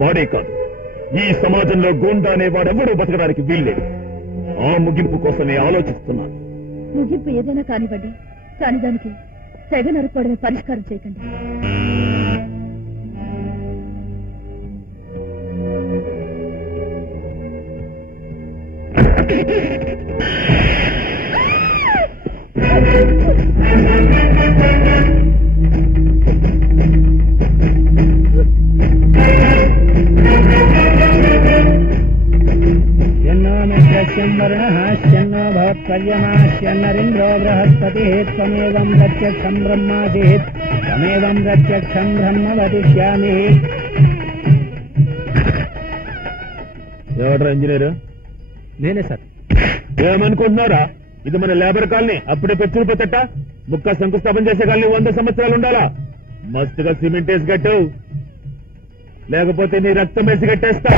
వాడే కాదు, ఈ సమాజంలో గూండా అనే వాడెవడూ బతకడానికి వీల్లేదు. ఆ ముగింపు కోసమే ఆలోచిస్తున్నాను. ముగింపు ఏదైనా కానివ్వండి, కాని దానికి తెగ నరుకోవడమే పరిష్కారం చేయకండి. शन्नो भवत्पर्यमाश्यन्नरिन्द्रो बृहस्पतिः त्वमेवं प्रत्यक्षं ब्रह्मासीत् त्वमेवं प्रत्यक्षं ब्रह्म वदिष्यामि. ఎవడ్రా ఇంజనీరు? నేనే సార్. ఏమనుకుంటున్నారా? ఇది మన లేబర్ కాలనీ. అప్పుడే పెచ్చులు పెట్టట ముక్క శంకుస్థాపన చేసే కాలనీ 100 సంవత్సరాలు ఉండాలా? మస్తుగా సిమెంట్ వేసి కట్టు, లేకపోతే నీ రక్తం వేసి కట్టేస్తా.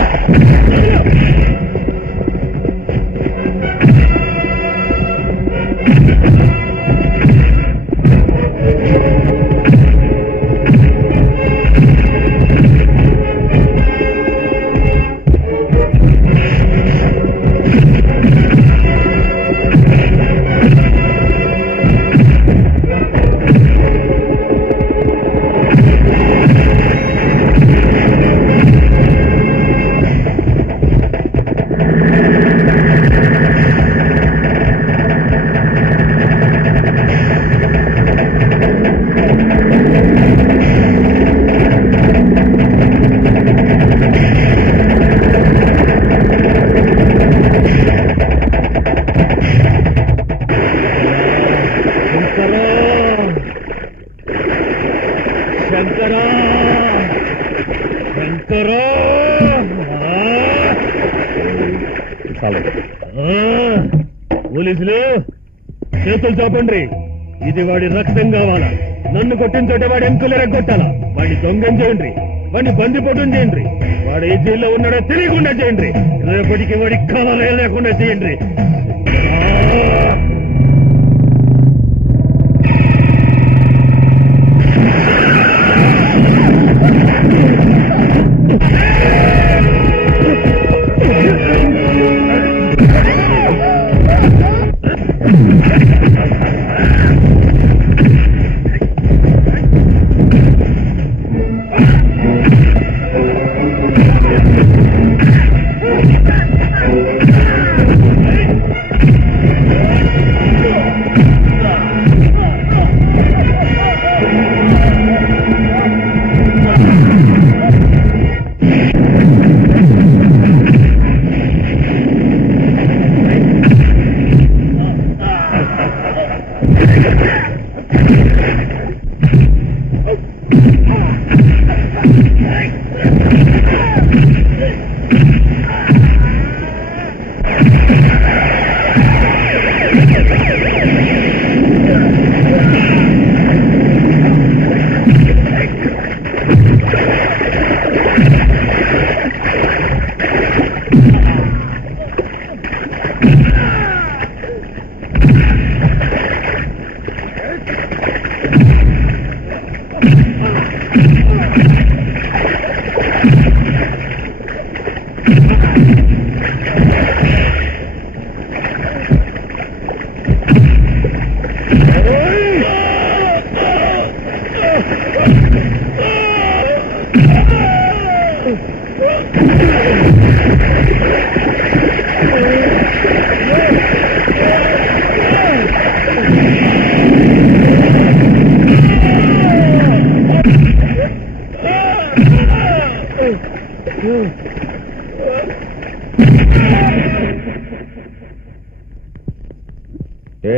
పోలీసులు చేతులు చాపండి. ఇది వాడి రక్తం కావాలా? నన్ను కొట్టించోటే వాడి ఎంకులు కొట్టాలా? వాడిని దొంగం చేయండి, వాడిని బందిపోటం చేయండి. వాడు ఏ జైల్లో ఉన్నాడో తెలియకుండా చేయండి. రేపటికి వాడి కళలే లేకుండా చేయండి.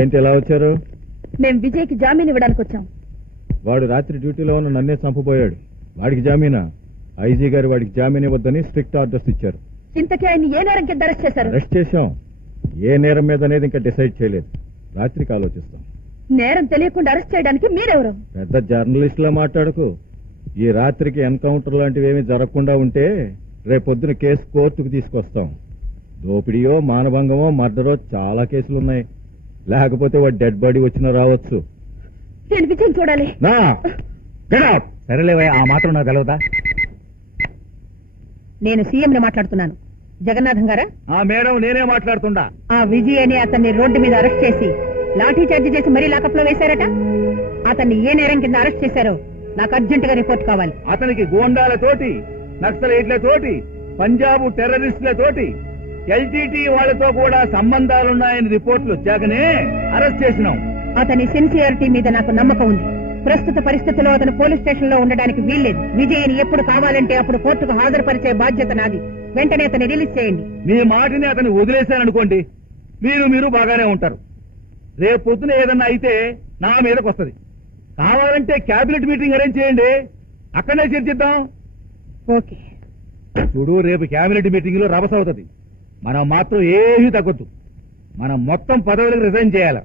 ఏంటి ఎలా వచ్చారు? మేము విజయ్కి జామీన్ ఇవ్వడానికి వచ్చాం. వాడు రాత్రి డ్యూటీలో ఉన్న నన్నే చంపబోయాడు. వాడికి జామీనా? ఐజీ గారు వాడికి జామీన్ ఇవ్వద్దని స్ట్రిక్ట్ ఆర్డర్స్ ఇచ్చారు. ఇంతకీ ఆయన ఏ నేరం కింద అరెస్ట్ చేశారు? అరెస్ట్ చేశాం. ఏ నేరం మీద అనేది ఇంకా డిసైడ్ చేయలేదు. రాత్రికి ఆలోచిస్తాం. నేరం తెలియకుండా అరెస్ట్ చేయడానికి మీరెవరు? పెద్ద జర్నలిస్ట్ లా మాట్లాడుకు. ఈ రాత్రికి ఎన్కౌంటర్ లాంటివి ఏమీ జరగకుండా ఉంటే రేపొద్దున కేసు కోర్టుకు తీసుకొస్తాం. దోపిడీయో, మానభంగమో, మర్డరో చాలా కేసులున్నాయి. లేకపోతే వాడు డెడ్ బాడీ వచ్చినా రావచ్చు. నేను విజయం చూడాలి. సరేలేవయ్య, ఆ మాత్రం నాకు తెలవదా? నేను సీఎం ని మాట్లాడుతున్నాను. జగన్నాథం గారా? మేడం, నేనే మాట్లాడుతుండా. ఆ విజయ్ అని అతన్ని రోడ్డు మీద అరెస్ట్ చేసి లాఠీ చార్జ్ చేసి మరీ లాకప్ లో వేశారట. అతన్ని ఏ నేరం కింద అరెస్ట్ చేశారో నాకు అర్జెంట్ గా రిపోర్ట్ కావాలి. అతనికి గోండాలతోటి, నక్సలైట్లతోటి, పంజాబ్ టెర్రరిస్టులతోటి, ఎల్టీటీ వాళ్లతో కూడా సంబంధాలున్నాయని రిపోర్టులు వచ్చాకనే అరెస్ట్ చేసినాం. అతని సిన్సియారిటీ మీద నాకు నమ్మకం ఉంది. ప్రస్తుత పరిస్థితుల్లో అతను పోలీస్ స్టేషన్ లో ఉండడానికి వీల్లేదు. విజయ్ని ఎప్పుడు కావాలంటే అప్పుడు కోర్టుకు హాజరుపరిచే బాధ్యత నాది. వెంటనే అతన్ని రిలీజ్ చేయండి. మీ మాటని అతన్ని వదిలేశాననుకోండి, మీరు బాగానే ఉంటారు. రేపు పొద్దున ఏదన్నా అయితే నా మీదకి వస్తుంది. కావాలంటే క్యాబినెట్ మీటింగ్ అరేంజ్ చేయండి, అక్కడనే చర్చిద్దాం. ఓకే. చూడు, రేపు క్యాబినెట్ మీటింగ్ లో రభస అవుతుంది. మనం మాత్రం ఏమీ తగ్గొద్దు. మనం మొత్తం పదవులకు రిజైన్ చేయాలి.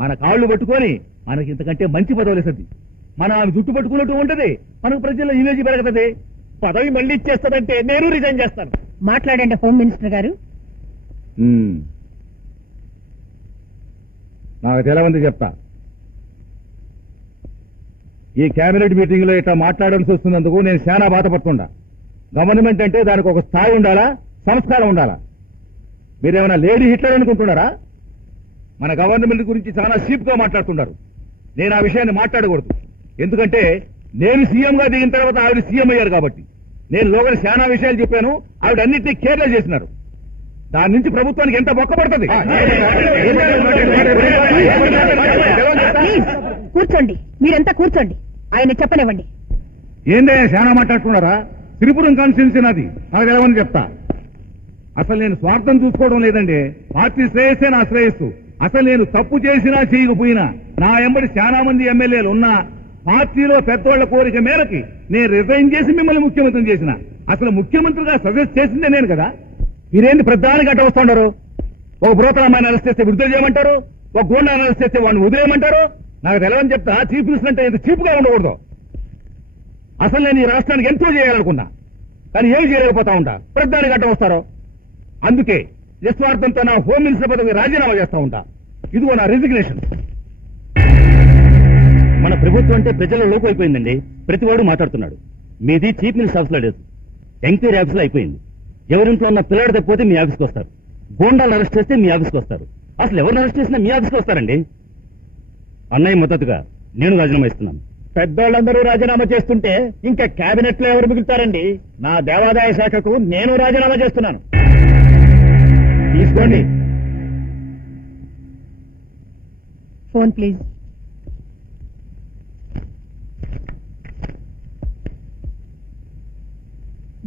మన కాళ్లు పట్టుకొని మనకి ఇంతకంటే మంచి పదవులు ఇస్తుంది. మనం ఆమె జుట్టు పట్టుకున్నట్టు ఉంటది. మనకు ప్రజల్లో ఇమేజ్ పెరుగుతుంది. పదవి మళ్ళీ ఇచ్చేస్తాదంటే నేను రిజైన్ చేస్తాను. మాట్లాడండి హోమ్ మినిస్టర్ గారు. నాకు తెలవంది చెప్తా. ఈ కేబినెట్ మీటింగ్ లో ఇట్లా మాట్లాడాల్సి వస్తున్నందుకు నేను చాలా బాధపడుతుండా. గవర్నమెంట్ అంటే దానికి ఒక స్థాయి ఉండాలా, సంస్కారం ఉండాలా. మీరేమైనా లేడీ హిట్లర్ అనుకుంటున్నారా? మన గవర్నమెంట్ గురించి చాలా చీప్ గా మాట్లాడుతున్నారు. నేను ఆ విషయాన్ని మాట్లాడకూడదు. ఎందుకంటే నేను సీఎంగా దిగిన తర్వాత ఆవిడ సీఎం అయ్యారు కాబట్టి. నేను లోగడ చాలా విషయాలు చెప్పాను, ఆవిడ అన్నింటినీ కేర్లెస్ చేసినారు. దాని నుంచి ప్రభుత్వానికి ఎంత బొక్క పడుతుంది. కూర్చోండి, మీరంతా కూర్చోండి. ఆయన చెప్పనివ్వండి. ఏందయ్యా చాలా మాట్లాడుతున్నారా? త్రిపురం కాన్స్టిట్యున్సీ నాది, నాకు తెలవని చెప్తా. అసలు నేను స్వార్థం చూసుకోవడం లేదండి. పార్టీ శ్రేయస్సే నా శ్రేయస్సు. అసలు నేను తప్పు చేసినా చేయకపోయినా నా ఎంబడి చాలా మంది ఎమ్మెల్యేలు ఉన్నా పార్టీలో పెద్దవాళ్ల కోరిక మేరకి నేను రిజైన్ చేసి మిమ్మల్ని ముఖ్యమంత్రిని చేసిన. అసలు ముఖ్యమంత్రిగా సజెస్ట్ చేసిందే నేను కదా. మీరేంటి ప్రధానికి అట్ట వస్తుంటారు? ఒక బ్రోకర్ అమ్మాయిని అరెస్ట్ చేస్తే విడుదల చేయమంటారు, ఒక గోండాన్ని అరెస్ట్ చేస్తే వాడిని వదిలేయమంటారు. నాకు తెలవని చెప్తా. చీఫ్ మినిస్టర్ అంటే ఎంత చీప్ గా ఉండకూడదు. అసలు నేను ఈ రాష్ట్రానికి ఎంతో చేయాలనుకున్నా, కానీ ఏమి చేయలేకపోతా ఉంటా. ప్రధానికి అట్ట వస్తారు. అందుకే నిస్వార్థంతో నా హోమ్ మినిస్టర్ పదవి రాజీనామా చేస్తా ఉంటా. ఇదిగో నా రిజిగ్నేషన్. మన ప్రభుత్వం అంటే ప్రజల లోపు అయిపోయిందండి. ప్రతివాడు మాట్లాడుతున్నాడు. మీది చీఫ్ మినిస్టర్ ఆఫీస్ లో లేదు, ఎంక్వైరీ ఆఫీస్ లో అయిపోయింది. ఎవరింట్లో ఉన్న పిల్లాడు తప్పిపోతే మీ ఆఫీస్కి వస్తారు. గోండాలు అరెస్ట్ చేస్తే మీ ఆఫీస్కి వస్తారు. అసలు ఎవరిని అరెస్ట్ చేసినా మీ ఆఫీస్కి వస్తారండి. అన్నయ్య మద్దతుగా నేను రాజీనామా ఇస్తున్నాను. పెద్దోళ్ళందరూ రాజీనామా చేస్తుంటే ఇంకా కేబినెట్ లో ఎవరు మిగులుతారండి? నా దేవాదాయ శాఖకు నేను రాజీనామా చేస్తున్నాను. తీసుకోండి. Phone please.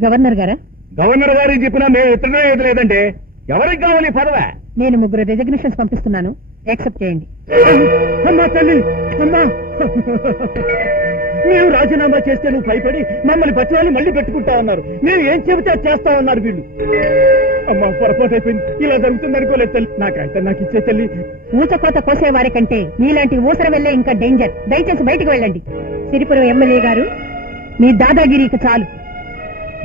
గవర్నర్ గారా? గవర్నర్ గారికి చెప్పినా మేము ఇతరులే లేదంటే ఎవరికి కావాలి పదవా? నేను 3 రిజిగ్నేషన్స్ పంపిస్తున్నాను, యాక్సెప్ట్ చేయండి. అమ్మా తల్లి, అమ్మా, మేము రాజీనామా చేస్తే నువ్వు భయపడి మమ్మల్ని బతివాలి మళ్ళీ పెట్టుకుంటా ఉన్నారు. మేము ఏం చెబితే చేస్తా ఉన్నారు వీళ్ళు. అమ్మా, పొరపాటు అయిపోయింది. ఇలా జరుగుతుంది అనుకోలేదు తల్లి. నాకంటే నాకు ఇచ్చే తల్లి. ఊచకోత కోసేవారి కంటే మీలాంటి ఊసర వెళ్లే ఇంకా డేంజర్. దయచేసి బయటికి వెళ్ళండి. సిరిపురం ఎమ్మెల్యే గారు, మీ దాదాగిరికి చాలు.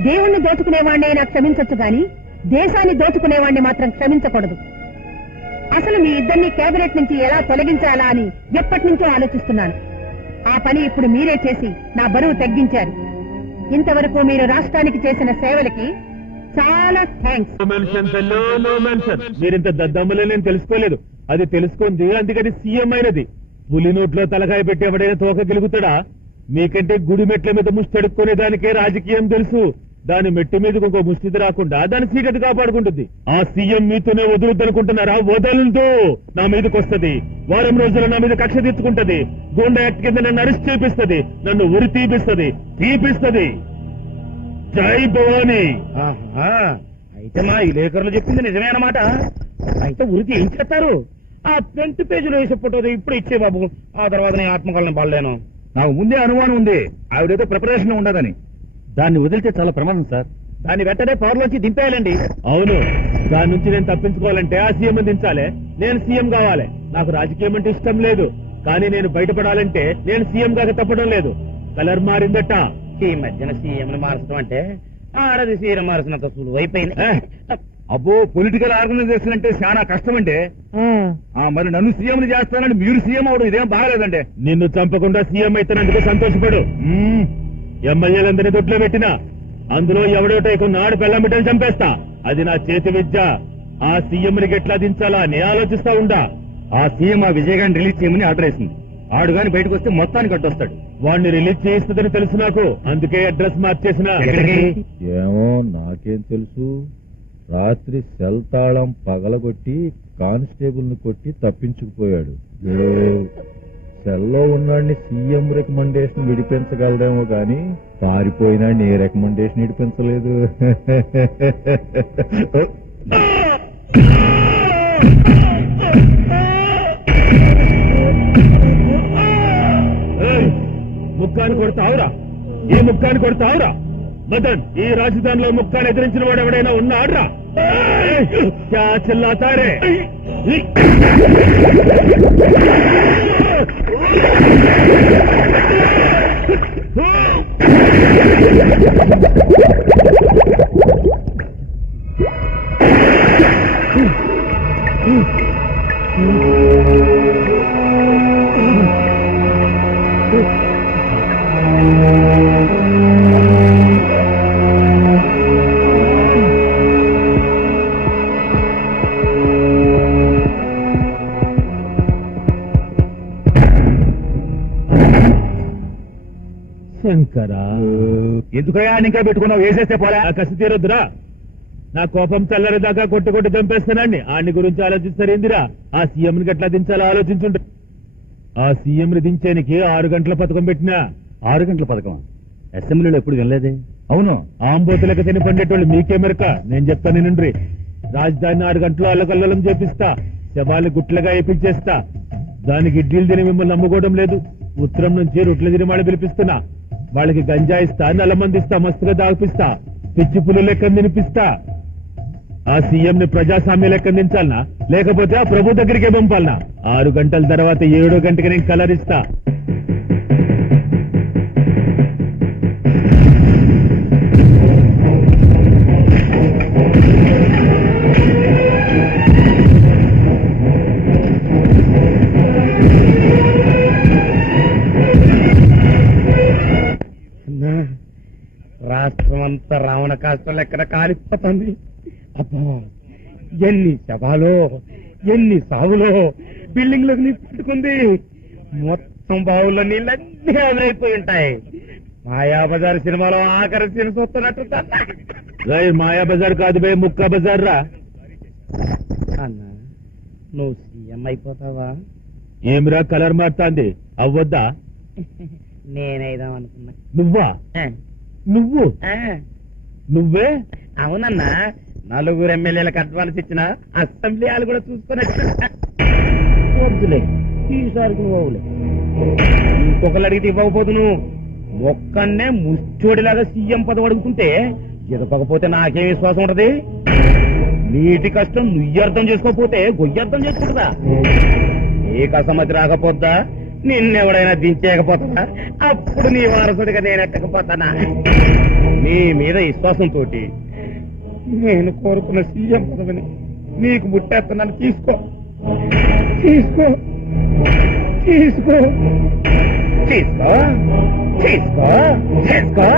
దేవుణ్ణి దోచుకునేవాడిని అయినా క్షమించొచ్చు గాని దేశాన్ని దోచుకునేవాడిని మాత్రం క్షమించకూడదు. అసలు మీ ఇద్దరిని కేబినెట్ నుంచి ఎలా తొలగించాలా అని ఎప్పటి నుంచో ఆలోచిస్తున్నాను. ఆ పని ఇప్పుడు మీరే చేసి నా బరువు తగ్గించారు. ఇంతవరకు మీరు రాష్ట్రానికి చేసిన సేవలకి చాలా థ్యాంక్స్. మీరింత దద్దమ్మలే నేను తెలుసుకోలేదు. అది తెలుసుకుంది అందుకని సీఎం అయినది. పులి నోట్లో తలకాయ పెట్టి ఎవడైనా తోక గెలుగుతాడా? మీకంటే గుడి మెట్ల మీద ముష్టెడుక్కునే దానికే రాజకీయం తెలుసు. దాని మెట్టు మీదకి ఒక ముష్టిది రాకుండా దాని చీకటి కాపాడుకుంటుంది. ఆ సీఎం మీతోనే వదులుద్దనుకుంటున్నారా? వదలదు. నా మీదకి వస్తుంది. వారం రోజులు నా మీద కక్ష తీర్చుకుంటది. గోండా యాక్ట్ కింద నన్ను అరెస్ట్ చేపిస్తుంది. నన్ను ఉరి తీపిస్తుంది. జై భవానీ. అయితే మా విలేకరులు చెప్పింది నిజమే అన్నమాట. అయితే ఉరికి ఏం చేస్తారు? ఆ ఫ్రంట్ పేజీలో వేసే ఫోటో ఇప్పుడు ఇచ్చే బాబు. ఆ తర్వాత నేను ఆత్మకళని పడలేను. నాకు ముందే అనుమానం ఉంది ఆవిడేదో ప్రిపరేషన్ ఉండదని. దాన్ని వదిలితే చాలా ప్రమాదం సార్. దాన్ని వెంటనే పవర్లోంచి దింపేయాలండి. అవును, దాని నుంచి నేను తప్పించుకోవాలంటే ఆ సీఎం దించాలి. నేను సీఎం కావాలి. నాకు రాజకీయం అంటే ఇష్టం లేదు, కానీ నేను బయటపడాలంటే నేను సీఎం కాక తప్పడం లేదు. కలర్ మారిందట. ఈ మధ్యన సీఎం మార్చడం అంటే ఆడది సీఎం మార్చినంత సులువు అయిపోయింది. అబ్బో, పొలిటికల్ ఆర్గనైజేషన్ అంటే చాలా కష్టం అంటే. మరి నన్ను సీఎం చేస్తానని మీరు సీఎం అవడం ఇదేం బాగలేదంటే. నిన్ను చంపకుండా సీఎం అయితేనందుకు సంతోషపడు. ఎమ్మెల్యేలందరినీ దొడ్లో పెట్టినా అందులో ఎవడోటో కొన్ని ఆడపిల్ల బిడ్డలు చంపేస్తా. అది నా చేతి విద్య. ఆ సీఎంకి ఎట్లా దించాలా నేను ఆలోచిస్తా ఉండా. ఆ సీఎం ఆ విజయగాన్ని రిలీజ్ చేయమని ఆర్డర్ వేసింది. ఆడు గాని బయటకు వస్తే మొత్తానికి అడ్డొస్తాడు. వాడిని రిలీజ్ చేస్తుందని తెలుసు నాకు, అందుకే అడ్రస్ మార్చేసిన. ఏమో నాకేం తెలుసు. రాత్రి సెల్ తాళం పగలగొట్టి కానిస్టేబుల్ ని కొట్టి తప్పించుకుపోయాడు. సెల్లో ఉన్నాడిని సీఎం రికమెండేషన్ విడిపించగలదేమో గాని పారిపోయినాడిని ఏ రికమెండేషన్ విడిపించలేదు. ముక్కాన్ని కొడతావురా, ఈ ముక్కాన్ని కొడతావురా. మదన్, ఈ రాజధానిలో ముక్కాన్ని ఎదిరించిన వాడు ఎవడైనా ఉన్నాడ్రా? క్యా చిల్లాతారే? శంకరా, ఎందుకయ్యా ఇంకా పెట్టుకున్నావు? వేసేస్తే పోలే. ఆ కసి తీరొద్దురా. నా కోపం చల్లరిదాకా కొట్టు కొట్టు చంపేస్తానండి. ఆడిని గురించి ఆలోచిస్తారేందిరా? ఆ సీఎంని గట్లా దించాలో ఆలోచించుంటారు. ఆ సీఎంని దించేనికి 6 గంటల పథకం పెట్టినా. 6 గంటల పథకం అసెంబ్లీలో ఎప్పుడు వినలేదే. అవును, ఆంబోతులకు తిని పండేటోళ్ళు మీకేమెరక. నేను చెప్తాను నిండ్రి. రాజధాని 6 గంటలు అల్లకల్లోలం చేపిస్తా. శవాలు గుట్లుగా వేపించేస్తా. దానికి ఇడ్లీలు తిని మిమ్మల్ని నమ్ముకోవడం లేదు. ఉత్తరం నుంచి రొట్టెలు తిని వాళ్ళు పిలిపిస్తున్నా. వాళ్ళకి గంజా ఇస్తా, నల్లమందిస్తా, మస్తుగా దాగిపిస్తా, పిచ్చి పులు లెక్క తినిపిస్తా. ఆ సీఎంని ప్రజాస్వామ్య లెక్క దించాలనా, లేకపోతే ఆ ప్రభు దగ్గరికే పంపాలనా? 6 గంటల తర్వాత 7 గంటకి నేను కలరిస్తా. రాష్ట్రం అంతా రావణ కాష్టం లెక్కన కాలిపోతుంది. అబ్బా, ఎన్ని శవాలో, ఎన్ని సావులో. బిల్డింగ్లకు నీళ్ళు పట్టుకుంది. మొత్తం బావుల్లో నీళ్ళన్నీ ఆవిరైపోయి ఉంటాయి. మాయాబజార్ సినిమాలో ఆఖరి సీన్ చూస్తున్నట్టు. మాయాబజార్ కాదు బే, ముక్కా బజార్ రా. అన్నా, నువ్వు సీఎం అయిపోతావా? ఏమిరా కలర్ మారుతాంది, అవ్వద్దా? నేనైదాం అనుకున్నా. నువ్వా? నువ్వు? నువ్వే? అవునన్నా, 4 ఎమ్మెల్యేలకు అడ్వాన్స్ ఇచ్చిన అసెంబ్లీ వాళ్ళు కూడా చూసుకుని వద్దులే, ఈసారికి నువ్వు అవ్వలే. ఇంకొకరు అడిగితే ఇవ్వకపోతు. నువ్వు ఒక్కనే ముచ్చోడిలాగా సీఎం పదవి అడుగుతుంటే ఎదపకపోతే నాకేం విశ్వాసం ఉంటది? నీటి కష్టం నువ్వు అర్థం చేసుకోకపోతే గొయ్యి అర్థం చేసుకుంటుందా? నీకు అసమ్మతి రాకపోద్దా? నిన్నెవడైనా దించేయకపోతా? అప్పుడు నీ వారసుడిగా నేను ఎట్టకపోతానా? నీ మీద విశ్వాసంతో నేను కోరుకున్న సీఎం పదవిని నీకు ముట్టేస్తున్నాను. తీసుకో, తీసుకో, తీసుకో, తీసుకో, తీసుకో, తీసుకో.